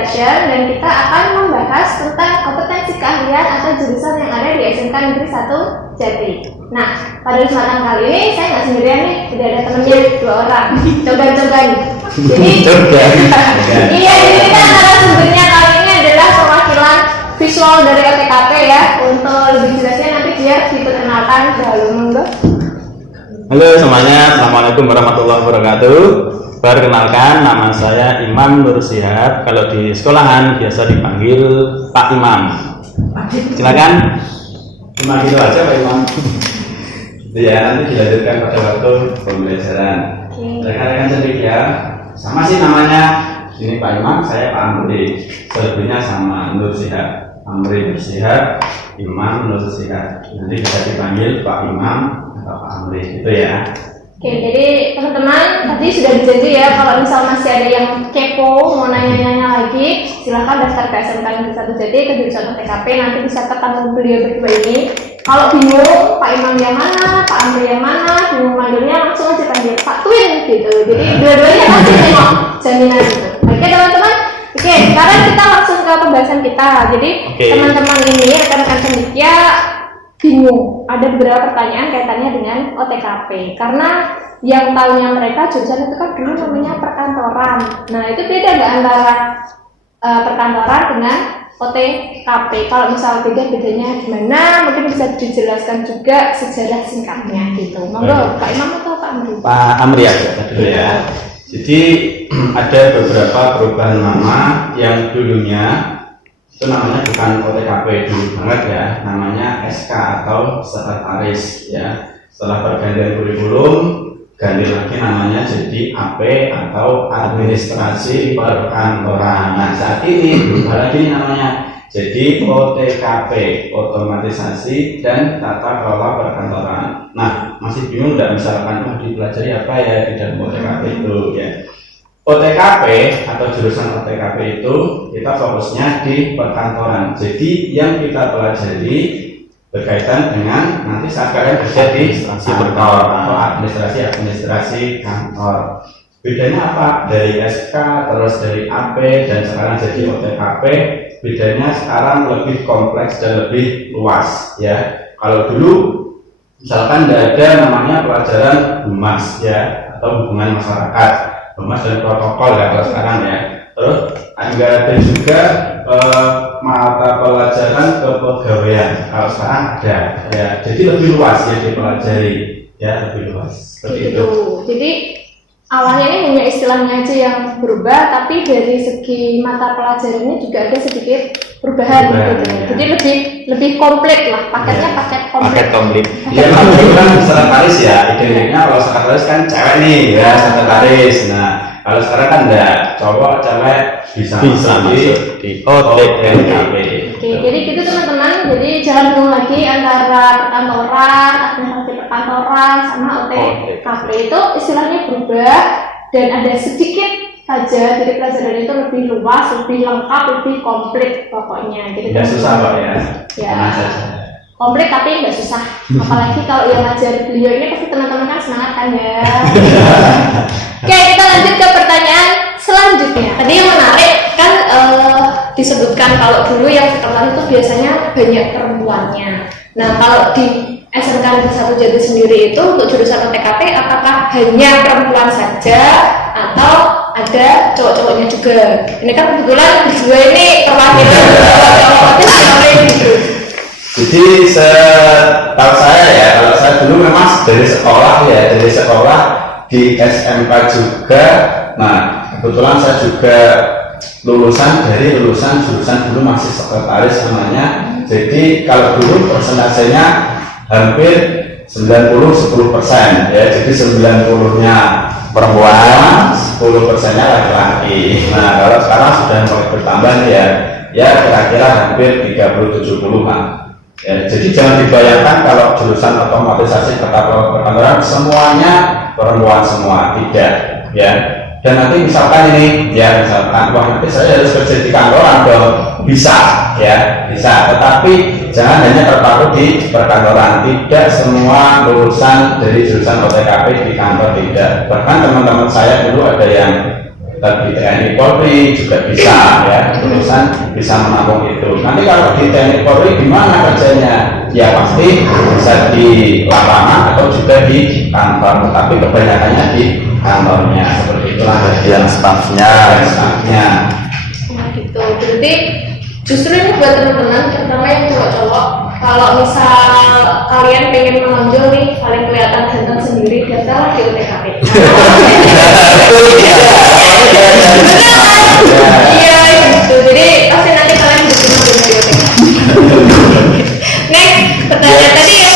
Production dan kita akan membahas tentang kompetensi keahlian atau jurusan yang ada di SMK Negeri 1 Jati. Nah, pada kesempatan kali ini saya nggak sendirian nih, sudah ada temennya 2 orang. Coba nih. Jadi, iya, jadi kita narasumbernya kali ini adalah perwakilan visual dari OTKP ya. Untuk lebih jelasnya nanti biar diperkenalkan dahulu, monggo. Halo semuanya, assalamualaikum warahmatullahi wabarakatuh. Perkenalkan, nama saya Imam Nur Syihab. Kalau di sekolahan biasa dipanggil Pak Imam. Silakan dipanggil aja Pak Imam. Ya, nanti dilanjutkan pada waktu pembelajaran. Rekan-rekan cendekia, sama sih namanya. Ini Pak Imam, saya Pak Amri. Selebihnya sama, Nur Syihab. Amri Nur Syihab, Imam Nur Syihab. Nanti bisa dipanggil Pak Imam atau Pak Amri, itu ya. Oke, jadi teman-teman tadi sudah dijanji ya, kalau misal masih ada yang kepo mau nanya-nanya lagi, silahkan daftar ke SMK Negeri 1 Jati ke jurusan OTKP, nanti bisa ketemu beliau berdua ini. Kalau bingung Pak Imam yang mana, Pak Amri yang mana, bingung manggilnya langsung aja panggil Pak Twin gitu. Jadi dua-duanya pasti nengok jaminan gitu. Oke teman-teman, oke sekarang kita langsung ke pembahasan kita. Jadi teman-teman ini rekan-rekan cendekia bingung, ada beberapa pertanyaan kaitannya dengan OTKP karena yang tahunya mereka jurusan itu kan dulu namanya perkantoran. Nah itu beda nggak antara perkantoran dengan OTKP? Kalau misal bedanya gimana, mungkin bisa dijelaskan juga sejarah singkatnya gitu. Monggo Pak Imam atau Pak Amri? Pak Amri aja dulu ya. Jadi ada beberapa perubahan nama yang dulunya itu namanya bukan OTKP dulu banget ya, namanya SK atau sekretaris ya. Setelah pergantian kurikulum ganti lagi namanya jadi AP atau administrasi perkantoran. Nah saat ini berubah lagi namanya jadi OTKP, otomatisasi dan tata kelola perkantoran. Nah masih bingung nggak misalkan mau dipelajari apa ya di dalam OTKP itu ya. OTKP atau jurusan OTKP itu kita fokusnya di perkantoran. Jadi yang kita pelajari berkaitan dengan nanti saat kalian kerja di kantor atau administrasi kantor. Bedanya apa? Dari SK terus dari AP dan sekarang jadi OTKP. Bedanya sekarang lebih kompleks dan lebih luas ya. Kalau dulu misalkan tidak ada namanya pelajaran humas ya atau hubungan masyarakat. Humas dan protokol ya kalau sekarang ya. Terus enggak ada juga mata pelajaran kepegawaian kalau sekarang ada ya. Jadi lebih luas ya dipelajari ya, lebih luas seperti itu. Jadi awalnya ini hanya istilahnya aja yang berubah, tapi dari segi mata pelajarannya juga ada sedikit perubahan gitu. Ya. Jadi lebih komplit lah, paketnya paket komplit. Iya, kalau kan sekretaris ya, identiknya kalau sekretaris kan cewek nih ya, sekretaris. Nah, kalau sekarang kan enggak, cowok cewek bisa masuk di OTKP. Oke, jadi gitu teman-teman. Jadi jangan bingung lagi antara perkantoran, administrasi perkantoran sama OTKP itu istilahnya berubah dan ada sedikit saja, jadi pelajaran itu lebih luas, lebih lengkap, lebih komplit pokoknya. Jadi nggak susah kok ya. Ya. Komplit tapi nggak susah. Apalagi kalau yang ngajar beliau ini pasti teman-teman kan semangat kan ya. Oke, kita lanjut ke pertanyaan selanjutnya. Tadi yang menarik kan disebutkan kalau dulu yang sekretaris itu biasanya banyak perempuannya. Nah kalau di SMK Negeri 1 Jati sendiri itu untuk jurusan OTKP apakah hanya perempuan saja atau ada cowok-cowoknya juga? Ini kan kebetulan berdua ini perwakilan cowok-cowok gitu. Jadi setahu saya ya, kalau saya dulu memang dari sekolah di SMK juga. Nah kebetulan saya juga lulusan jurusan dulu masih sekretaris namanya. Jadi kalau dulu persentasenya hampir 90-10% ya, jadi 90-nya perempuan, 10%-nya laki-laki. Nah kalau sekarang sudah mulai bertambah ya kira-kira hampir 30-70 lah. Ya, jadi jangan dibayangkan kalau jurusan otomatisasi perkantoran semuanya perempuan semua, tidak ya. Dan nanti misalkan ini ya, misalkan wah nanti saya harus kerja di kantoran dong, bisa ya, bisa, tetapi jangan hanya terpaku di perkantoran. Tidak semua lulusan dari jurusan OTKP di kantor, tidak. Bahkan teman-teman saya dulu ada yang di TNI Polri juga bisa ya, lulusan bisa menampung itu. Nanti kalau di TNI Polri gimana kerjanya? Ya pasti bisa di lapangan atau juga di kantor, tapi kebanyakannya di kantornya. Seperti itulah bagian stafnya. Nah gitu, berarti justru ini buat teman-teman, terutama yang cowok-cowok, kalau misal kalian pengen menonjol nih, paling kelihatan ganteng sendiri, daftarlah di UTKP. Iya gitu, jadi pasti nanti kalian diterima di UTKP. Next, pertanyaan tadi yang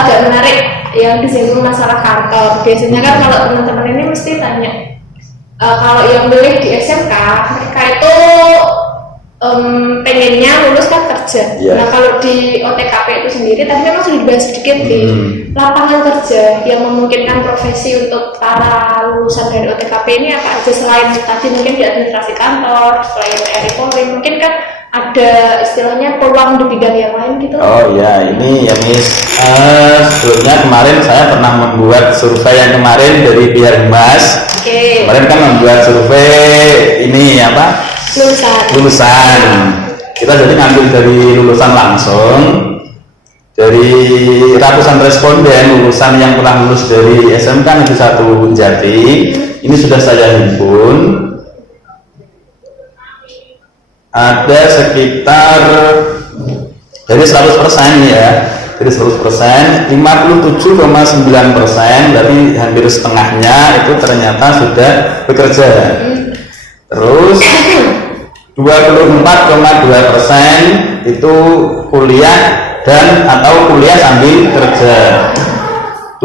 agak menarik, yang disinggung masalah kantor. Biasanya kan kalau teman-teman ini mesti tanya, kalau yang boleh di SMK, mereka itu pengennya lulus kan kerja. Yeah. Nah kalau di OTKP itu sendiri, tadi memang sudah dibahas sedikit di lapangan kerja yang memungkinkan profesi untuk para lulusan dari OTKP ini apa aja selain tadi mungkin di administrasi kantor, selain TNI Polri, mungkin kan ada istilahnya peluang di bidang yang lain gitu. Oh ya, ini ya Miss. Sebelumnya kemarin saya pernah membuat survei yang kemarin dari pihak Mas. Oke. Kemarin kan membuat survei ini apa? Lulusan. Kita jadi ngambil dari lulusan langsung, dari ratusan responden lulusan yang pernah lulus dari SMK Negeri 1 Jati. Ini sudah saya himpun. Ada sekitar dari 100% ya, dari 100% 57,9%, berarti hampir setengahnya itu ternyata sudah bekerja. Terus 24,2% itu kuliah dan atau kuliah sambil kerja.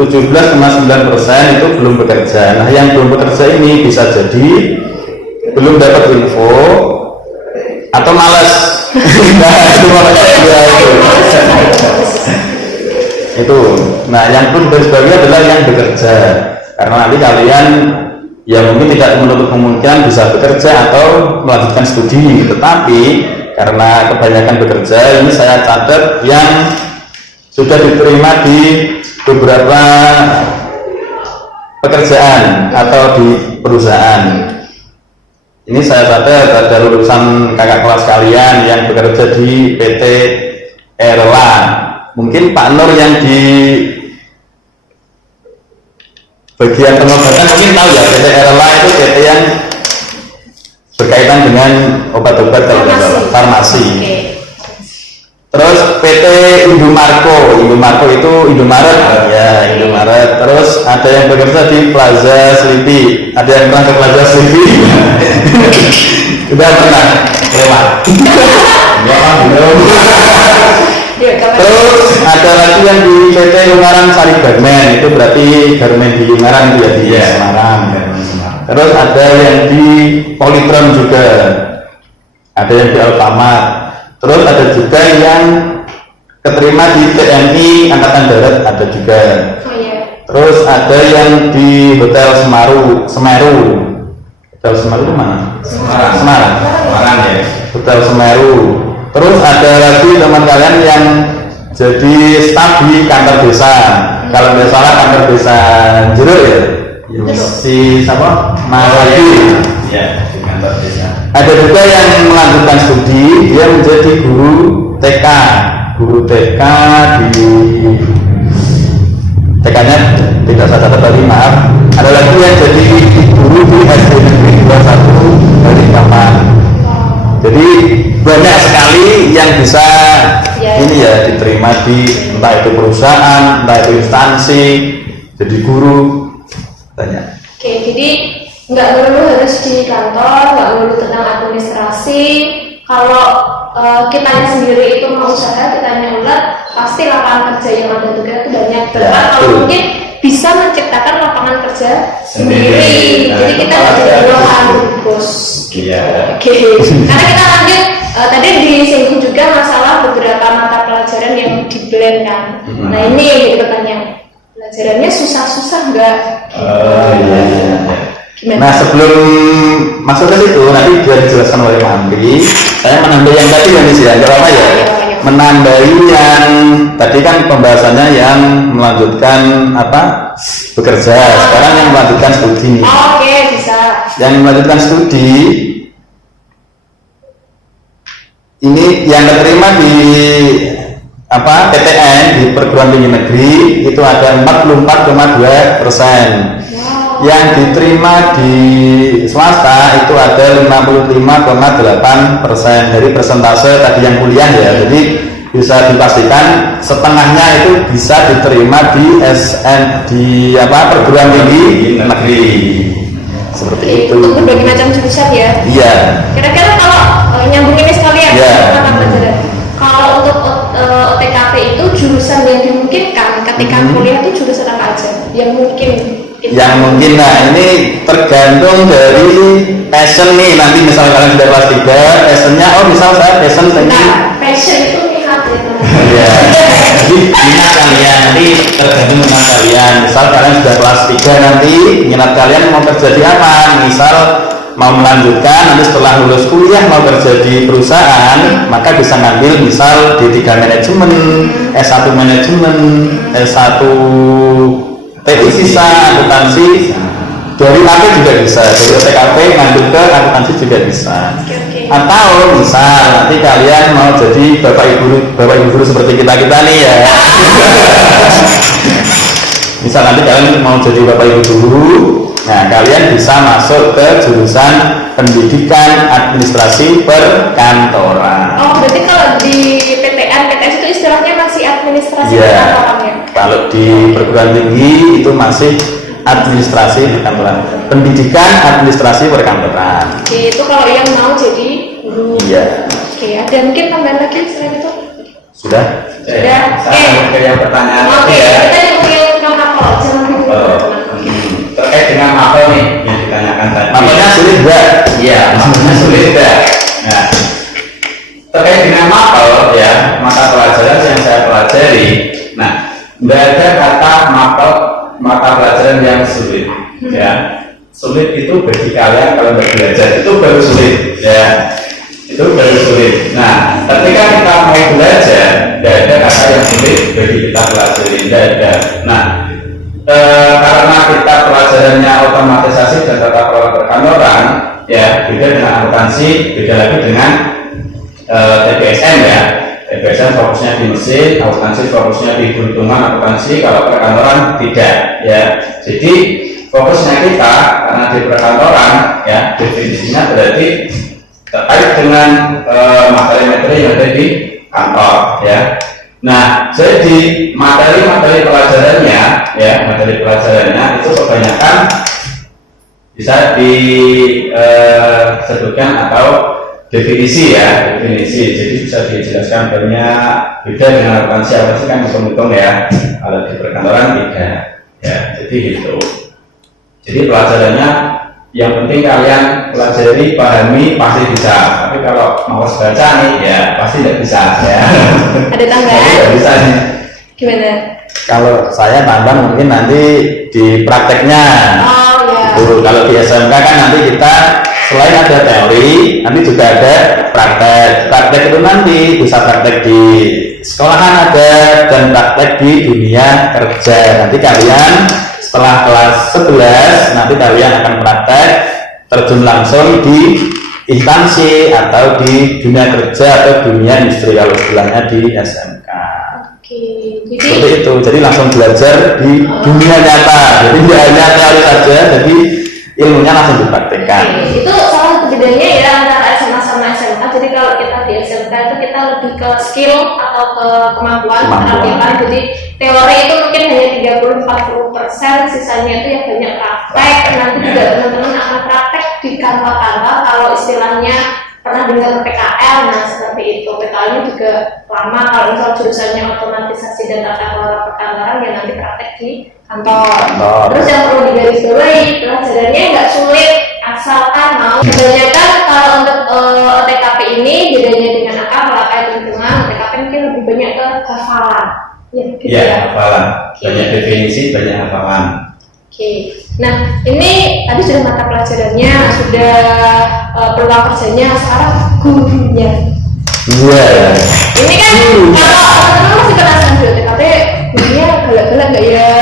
17,9% itu belum bekerja. Nah, yang belum bekerja ini bisa jadi belum dapat info atau malas. Nah, itu makanya itu. Nah, yang belum bekerja adalah yang bekerja. Karena nanti kalian ya mungkin tidak menutup kemungkinan bisa bekerja atau melanjutkan studi, tetapi karena kebanyakan bekerja, ini saya catat yang sudah diterima di beberapa pekerjaan atau di perusahaan. Ini saya catat ada lulusan kakak kelas kalian yang bekerja di PT Erla. Mungkin Pak Nur yang di bagian pengobatan mungkin tahu ya, PT Erla itu PT yang berkaitan dengan obat-obat kalau tidak salah, farmasi. Terus PT Indomarko itu Indomaret ya, Indomaret. Terus ada yang bekerja di Plaza Sleepy. Ada yang pernah ke Plaza Sleepy? Sudah pernah lewat. Belum. Terus ada lagi yang di PT Ungaran Sari Garmen, itu berarti Garmen di Ungaran itu ya, di Semarang. Terus ada yang di Politron juga, ada yang di Alfamart. Terus ada juga yang keterima di TNI Angkatan Darat, ada juga. Terus ada yang di Hotel Semeru. Hotel Semeru itu mana? Semarang ya. Hotel Semeru. Terus ada lagi teman kalian yang jadi staf di kantor desa. Kalau tidak salah kantor desa Jero ya. Si siapa? Maladi. Ya, di kantor desa. Ada juga yang melanjutkan studi, dia menjadi guru TK. Guru TK di TK-nya tidak saya catat tadi, maaf. Ada lagi yang jadi guru di SD Negeri 21 dari Kapan. Jadi banyak sekali yang bisa ini ya diterima di entah itu perusahaan, entah itu instansi, jadi guru banyak. Oke, jadi nggak melulu harus di kantor, nggak melulu tentang administrasi. Kalau kitanya sendiri itu mau usaha, kitanya ulat, pasti lapangan kerja yang ada juga itu banyak. Bahkan kalau mungkin bisa menciptakan lapangan kerja sendiri. Jadi kita nggak jadi bawahan bos. Iya. Oke. Karena kita lanjut tadi disinggung juga masalah beberapa mata pelajaran yang di blend kan. Nah ini yang jadi pertanyaan, pelajarannya susah-susah nggak? Iya. Nah sebelum masuk ke situ nanti sudah dijelaskan oleh Pak Andri, saya menambahi yang tadi yang disini apa ya? Menambahi yang tadi kan pembahasannya yang melanjutkan apa bekerja, sekarang yang melanjutkan studi. Oke, bisa. yang melanjutkan studi ini yang diterima di PTN di perguruan tinggi negeri itu ada 44,2%. Yang diterima di swasta itu ada 55,8% dari persentase tadi yang kuliah ya. Jadi bisa dipastikan setengahnya itu bisa diterima di perguruan tinggi negeri. Seperti itu. Untuk berbagai macam jurusan ya. Iya. Kira-kira kalau nyambung ini sekalian mata pelajaran. Kalau untuk OTKP itu jurusan yang dimungkinkan ketika kuliah itu jurusan apa aja? Yang mungkin. Yang mungkin, nah ini tergantung dari passion nih. Nanti misalnya kalian sudah kelas 3, passionnya, misal saya passion teknik. Nah, passion itu minat ya. Iya. Jadi minat kalian nanti tergantung minat kalian. Misal kalian sudah kelas 3 nanti minat kalian mau kerja di apa? Misal mau melanjutkan nanti setelah lulus kuliah mau kerja di perusahaan, maka bisa ngambil misal D3 manajemen, S1 manajemen, S1 TI bisa, akuntansi dari AP juga bisa, dari TKP ngambil ke akuntansi juga bisa. Atau misal nanti kalian mau jadi bapak ibu guru seperti kita nih ya. Misal nanti kalian mau jadi bapak ibu guru, nah kalian bisa masuk ke jurusan pendidikan administrasi perkantoran. Oh, berarti kalau di PTN, PTS itu istilahnya masih administrasi perkantoran ya? Kalau di perguruan tinggi itu masih administrasi perkantoran, pendidikan administrasi perkantoran. Oke, itu kalau yang mau jadi guru. Iya. Oke, ada mungkin tambahan lagi selain itu? Sudah? Sudah. Oke. Ke yang pertanyaan Oke, ya. kita dipanggil ke mapel, jangan dulu. Terkait dengan mapel nih yang ditanyakan tadi. Mapelnya sulit enggak? Iya, mapelnya sulit enggak? Nah, terkait dengan mapel ya, mata pelajaran yang saya pelajari. Nah, tidak ada kata mata pelajaran yang sulit ya. Sulit itu bagi kalian kalau belajar itu baru sulit ya, itu baru sulit. Nah, ketika kita mau belajar tidak ada kata yang sulit bagi kita pelajari, tidak ada. Nah, karena kita pelajarannya otomatisasi dan tata kelola perkantoran ya, beda dengan akuntansi, beda lagi dengan TPSN ya. TPSN fokusnya di mesin, akuntansi fokusnya di perhitungan akuntansi, kalau perkantoran tidak ya. Jadi fokusnya kita karena di perkantoran ya, definisinya berarti terkait dengan materi-materi yang ada di kantor ya. Nah, jadi materi pelajarannya ya, materi pelajarannya itu kebanyakan bisa disebutkan atau definisi ya, definisi. Jadi bisa dijelaskan banyak. Beda dengan akuntansi kan hitung-hitung ya, kalau di perkantoran tidak ya. Jadi gitu. Jadi pelajarannya yang penting kalian pelajari, pahami, pasti bisa. Tapi kalau mau baca nih ya pasti tidak bisa ya. Ada tambahan? Tidak bisa nih. Gimana? Kalau saya tambah mungkin nanti di prakteknya. Oh ya. Kalau di SMK kan nanti kita selain ada teori, nanti juga ada praktek. Praktek itu nanti bisa praktek di sekolahan ada dan praktek di dunia kerja. Nanti kalian setelah kelas 11 nanti kalian akan praktek terjun langsung di instansi atau di dunia kerja atau dunia industri kalau istilahnya di SMK. Oke, jadi Seperti itu. Jadi langsung belajar di dunia nyata. Jadi tidak hanya teori saja, jadi ilmunya langsung dipraktekkan. Itu salah satu bedanya ya antara SMA sama SMK. Jadi kalau kita di SMK itu kita lebih ke skill atau ke kemampuan keterampilan. Jadi teori itu mungkin hanya 30-40%, sisanya itu ya banyak praktek. Nanti juga teman-teman akan praktek di kantor-kantor. Kalau istilahnya pernah dengar PKL, nah seperti itu. PKL-nya juga lama. Kalau misal jurusannya otomatisasi dan tata kelola perkantoran, ya nanti praktek di kantor. Terus yang perlu digarisbawahi, pelajarannya nggak sulit asalkan mau. Kebanyakan kalau untuk TKP ini bedanya dengan apa? Kalau kayak hitungan, TKP mungkin lebih banyak ke hafalan. Ya, gitu Ya, hafalan. Banyak definisi, banyak hafalan. Oke. Nah, ini tadi sudah mata pelajarannya, sudah peluang kerjanya, sekarang gurunya. Iya. Ini kan kalau teman-teman masih penasaran dulu, TKP gurunya galak-galak nggak ya?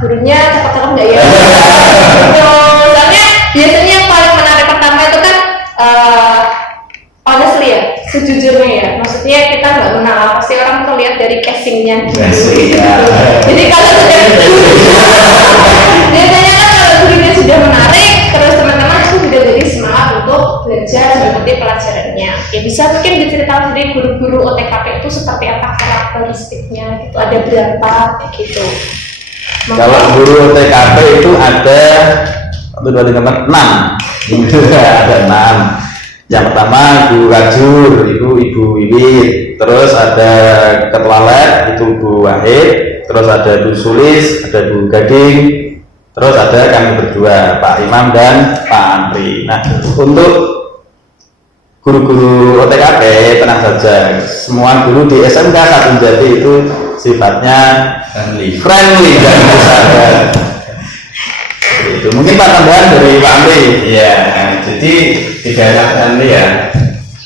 Gurunya cakep-cakep nggak ya? Soalnya biasanya sejujurnya ya, maksudnya kita nggak menang, pasti orang tuh lihat dari casingnya gitu. Jadi kalau sudah biasanya kan kalau gurunya sudah menarik, terus teman-teman itu juga jadi semangat untuk belajar mengikuti pelajarannya. Ya bisa mungkin diceritakan sendiri guru-guru OTKP itu seperti apa karakteristiknya gitu, ada berapa gitu. Kalau guru OTKP itu ada 1, 2, 3, 4, 6. Ada 6. Yang pertama guru rajur, itu Ibu Wiwit. Terus ada ketua lab, itu Bu Wahid. Terus ada Bu Sulis, ada Bu Gading. Terus ada kami berdua, Pak Imam dan Pak Andri. Nah, untuk guru-guru OTKP tenang saja, semua guru di SMK 1 Jati itu sifatnya friendly dan bersahabat. Itu mungkin Pak tambahan dari Pak Andri. Iya, jadi tidak hanya friendly ya,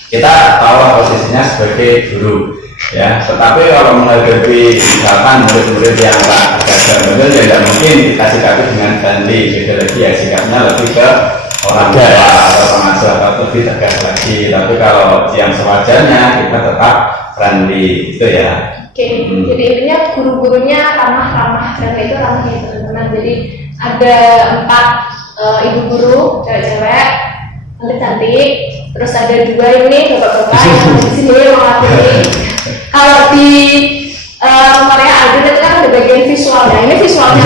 kita tahu posisinya sebagai guru ya, tetapi kalau menghadapi misalkan murid-murid yang agak bandel ya tidak mungkin kita sikapi dengan friendly, beda lagi ya, sikapnya lebih ke orang tua atau pengasuh atau lebih tegas lagi. Tapi kalau yang sewajarnya kita tetap friendly gitu ya. Oke, jadi intinya guru-gurunya ramah-ramah, dan itu ramah ya teman-teman. Jadi ada 4 ibu guru cewek-cewek cantik-cantik, terus ada 2 ini bapak-bapak yang di sini mewakili. Kalau di Korea ada itu kan ada bagian visualnya, ini visualnya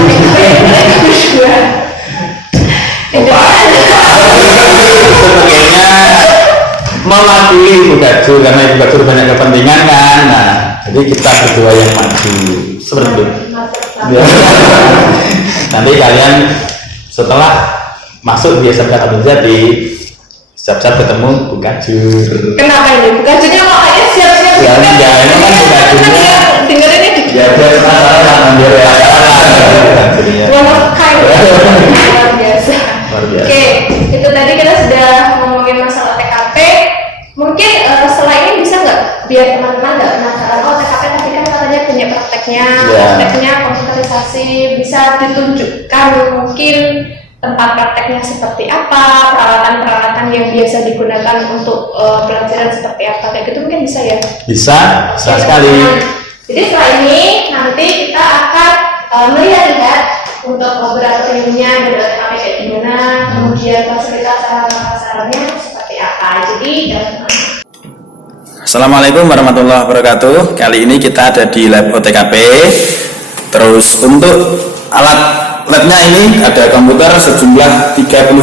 berdua. Sebagainya mewakili Ibu Gajur karena Ibu Gajur banyak kepentingan kan. Nah, jadi kita berdua yang maju seperti itu. Nanti kalian setelah masuk di SMK 1 Jati siap-siap ketemu Bu Gajur. Kenapa ini? Bu Gajurnya kok kayak siap-siap? Ya enggak, ini kan Bu Gajurnya dengerinnya di ya dia penasaran mandiri ya. Luar biasa. Luar biasa. Oke, itu tadi kita sudah ngomongin masalah TKP. Mungkin selain ini bisa nggak biar teman-teman nggak penasaran, oh TKP tadi kan katanya punya prakteknya, prakteknya komputerisasi, bisa ditunjukkan mungkin tempat prakteknya seperti apa, peralatan-peralatan yang biasa digunakan untuk pelajaran seperti apa, kayak gitu mungkin bisa ya? Bisa sekali. Jadi setelah ini nanti kita akan melihat untuk laboratoriumnya dari OTKP kayak gimana, kemudian fasilitas sarana-prasarannya seperti apa. Jadi Assalamualaikum warahmatullahi wabarakatuh. Kali ini kita ada di lab OTKP. Terus untuk alat labnya ini ada komputer sejumlah 36.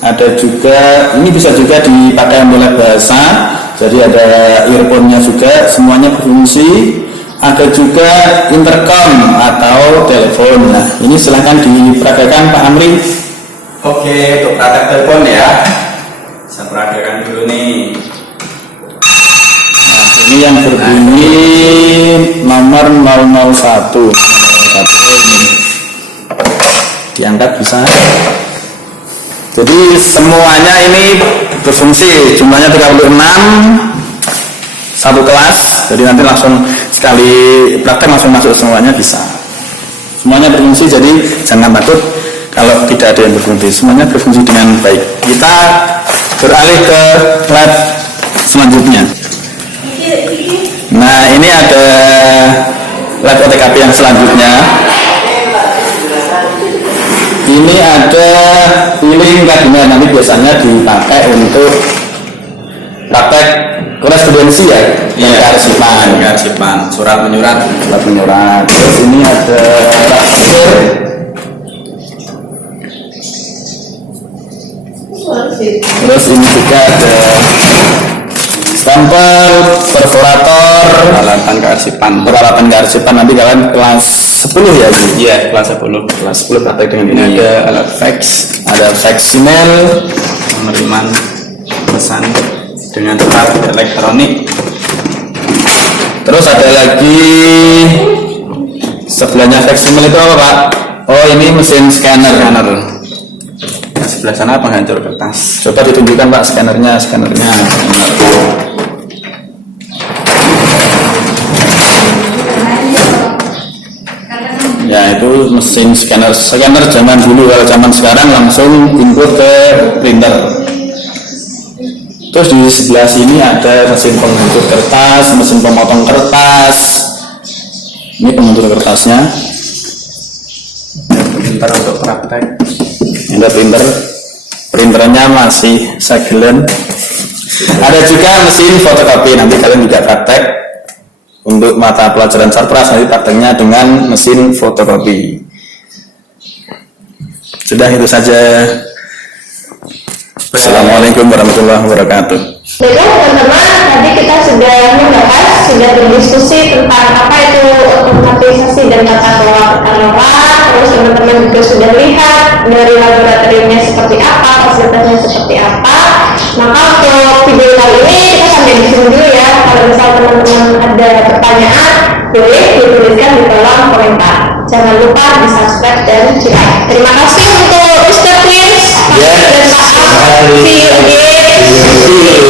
Ada juga, ini bisa juga dipakai untuk lab bahasa. Jadi ada earphone-nya juga, semuanya berfungsi. Ada juga intercom atau telepon. Nah, ini silahkan dipraktekkan Pak Amri. Oke, untuk praktek telepon ya, saya praktekkan dulu nih. Nah, ini yang berbunyi nomor 001. Diangkat bisa. Jadi semuanya ini berfungsi, jumlahnya 36, satu kelas. Jadi nanti langsung sekali praktek langsung masuk semuanya bisa. Semuanya berfungsi, jadi jangan takut kalau tidak ada yang berfungsi. Semuanya berfungsi dengan baik. Kita beralih ke lab selanjutnya. Nah, ini ada lab OTKP yang selanjutnya. Ini ada piling kabinet, nanti biasanya dipakai untuk praktek korespondensi ya, kearsipan, surat menyurat. Terus ini ada terus ini juga ada stempel, perforator, peralatan kearsipan. Nanti kalian kelas 10 ya? Iya, kelas 10 praktek dengan ini. Ada alat fax, ada faksimil, penerimaan pesan dengan alat elektronik. terus ada lagi sebelahnya faksimil itu apa Pak? Oh, ini mesin scanner. Nah, sebelah sana penghancur kertas. Coba ditunjukkan Pak scannernya. Ya, itu mesin scanner zaman dulu. Kalau zaman sekarang langsung input ke printer. Terus di sebelah sini ada mesin penghancur kertas, mesin pemotong kertas. Ini penghancur kertasnya. Pintar untuk praktek. Ada printernya masih segelen. Ada juga mesin fotokopi, nanti kalian juga praktek untuk mata pelajaran sarpras, nanti prakteknya dengan mesin fotokopi. Sudah itu saja. Assalamualaikum warahmatullahi wabarakatuh. Baiklah teman-teman, tadi kita sudah membahas, sudah berdiskusi tentang apa itu otomatisasi dan tata kelola perkantoran. Terus teman-teman juga sudah lihat dari laboratoriumnya seperti apa, fasilitasnya seperti apa. Maka untuk video kali ini kita sampai di sini dulu ya. Kalau misal teman-teman ada pertanyaan, boleh dituliskan di kolom komentar. Jangan lupa di subscribe dan di like. Terima kasih untuk Mr. Twins. Dan maaf, see you again.